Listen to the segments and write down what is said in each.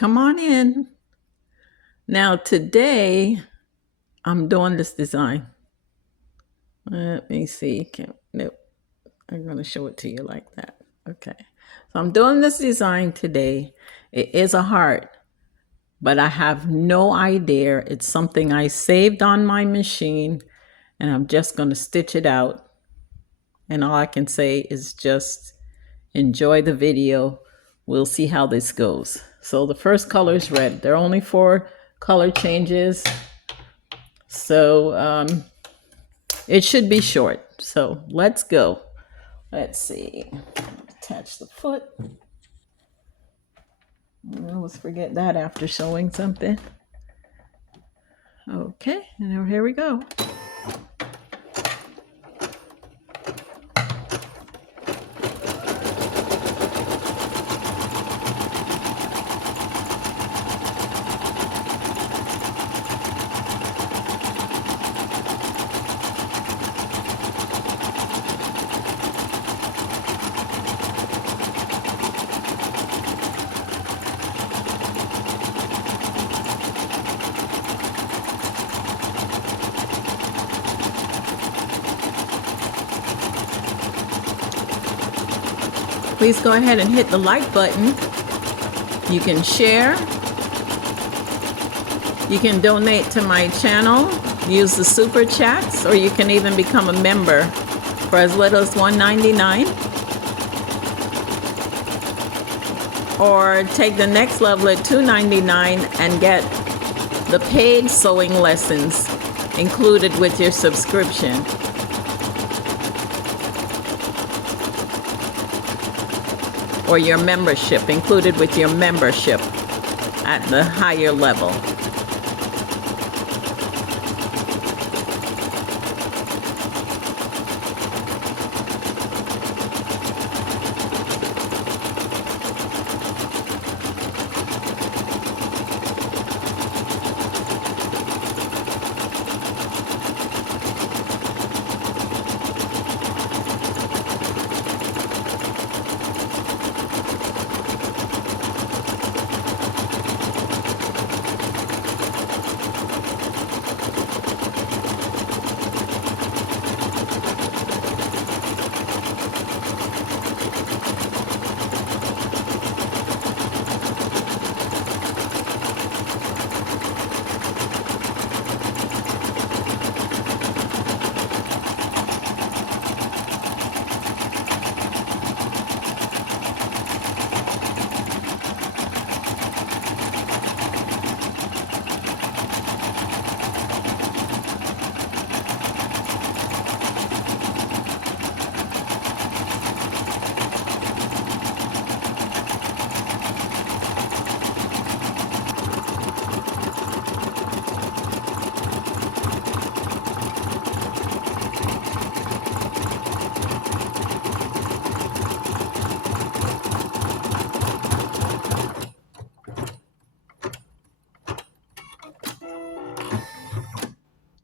Come on in. Now today I'm doing this design. Let me see. Nope. I'm going to show it to you like that. Okay. So I'm doing this design today. It is a heart, but I have no idea. It's something I saved on my machine, and I'm just going to stitch it out. And all I can say is just enjoy the video. We'll see how this goes. So the first color is red. There are only 4 color changes. So it should be short. So let's go. Let's see. Attach the foot. I always forget that after sewing something. Okay, and here we go. Please go ahead and hit the like button. You can share. You can donate to my channel, use the super chats, or you can even become a member for as little as $1.99. Or take the next level at $2.99 and get the paid sewing lessons included with your subscription. Or your membership, included with your membership at the higher level.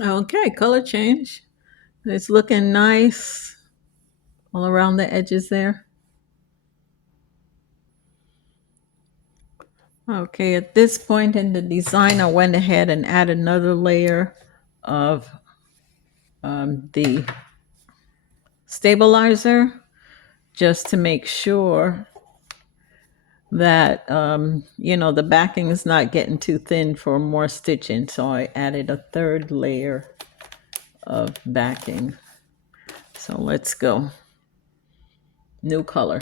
Okay, color change. It's looking nice all around the edges there. Okay, at this point in the design, I went ahead and added another layer of the stabilizer just to make sure that, the backing is not getting too thin for more stitching. So I added a 3rd layer of backing. So let's go. New color.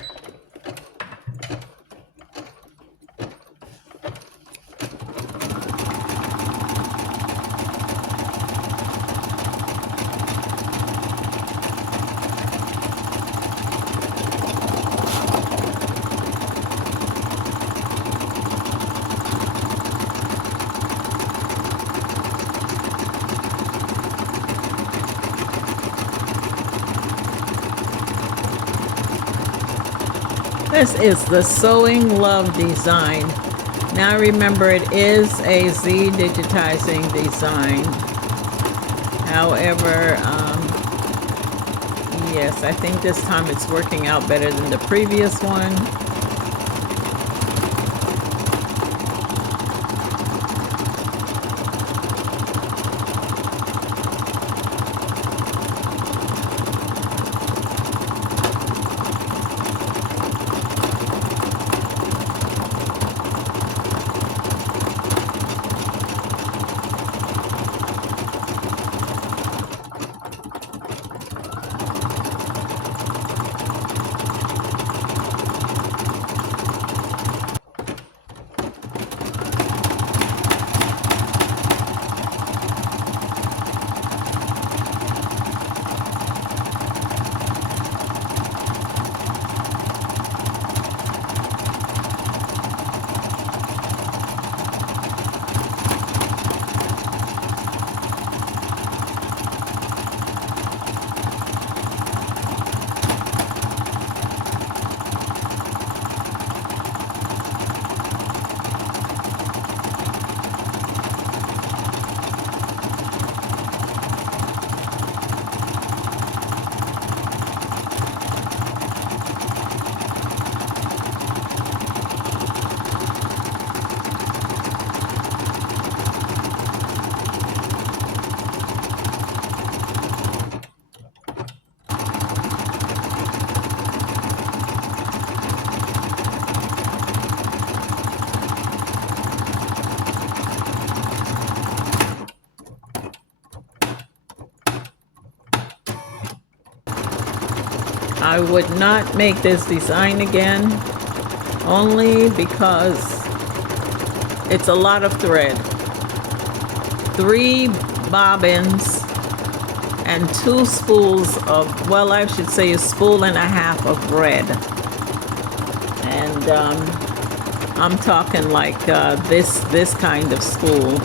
This is the Sewing Love design. Now remember, it is a Z digitizing design. However, yes, I think this time it's working out better than the previous one. I would not make this design again, only because it's a lot of thread. 3 bobbins and 2 spools of, well, I should say a spool and a half of red. And I'm talking like this kind of spool.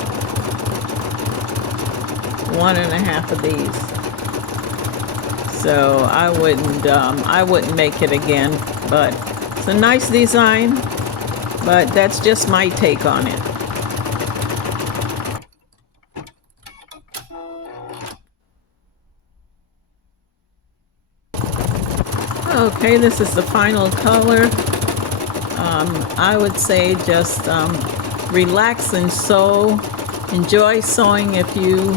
1 and a half of these. So I wouldn't make it again, but it's a nice design, but that's just my take on it. Okay, this is the final color. I would say just relax and sew. Enjoy sewing if you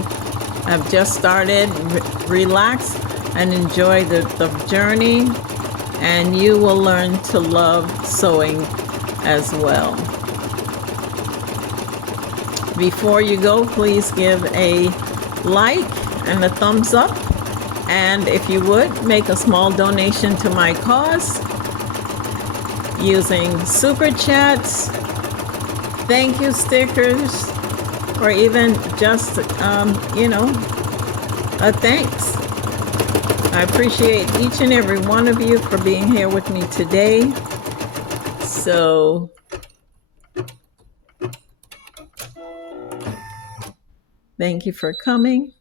have just started. Relax and enjoy the journey, and you will learn to love sewing as well. Before you go, please give a like and a thumbs up, and if you would, make a small donation to my cause using super chats, thank you stickers, or even just a thanks. I appreciate each and every one of you for being here with me today. So thank you for coming.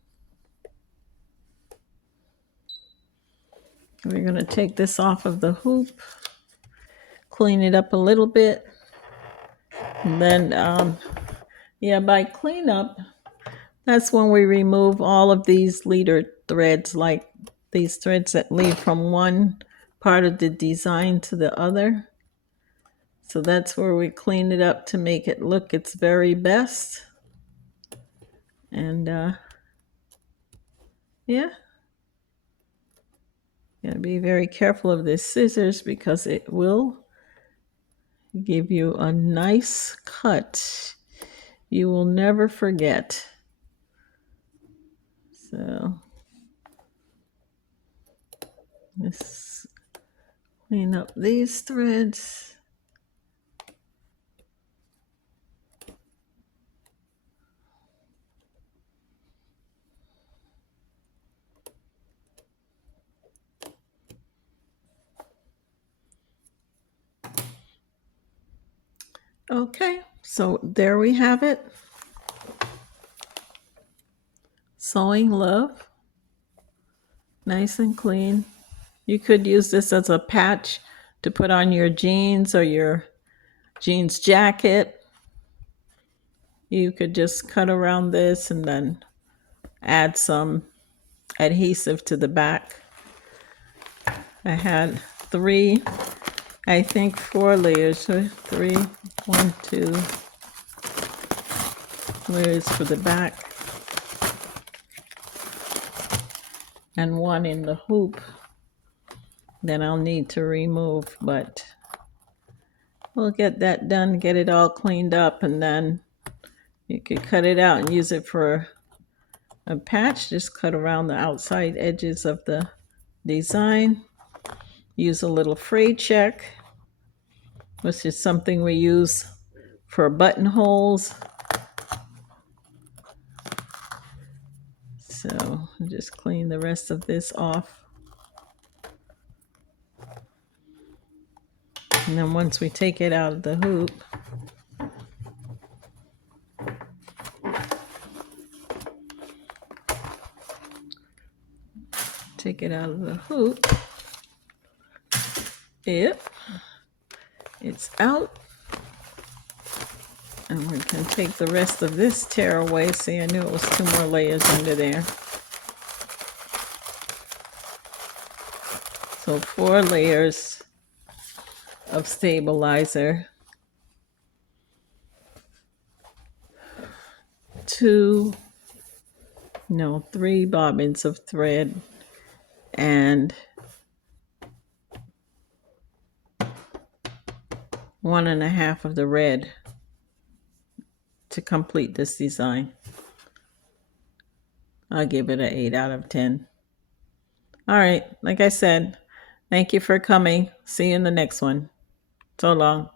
We're going to take this off of the hoop, clean it up a little bit, and then by cleanup, that's when we remove all of these leader threads, like these threads that lead from one part of the design to the other. So that's where we clean it up to make it look its very best. And gotta be very careful of this scissors because it will give you a nice cut you will never forget. So let's clean up these threads. Okay, so there we have it. Sewing Love. Nice and clean. You could use this as a patch to put on your jeans or your jeans jacket. You could just cut around this and then add some adhesive to the back. I had 3, I think 4 layers. So 3, 1, 2 layers for the back, and 1 in the hoop. Then I'll need to remove, but we'll get that done, get it all cleaned up, and then you could cut it out and use it for a patch. Just cut around the outside edges of the design. Use a little fray check, which is something we use for buttonholes. So just clean the rest of this off. And then once we take it out of the hoop, it's out. And we can take the rest of this tear away. See, I knew it was 2 more layers under there. So 4 layers of stabilizer. 3 bobbins of thread, and 1 and a half of the red to complete this design. I'll give it an 8 out of 10. All right, like I said, Thank you for coming. See you in the next one. So long.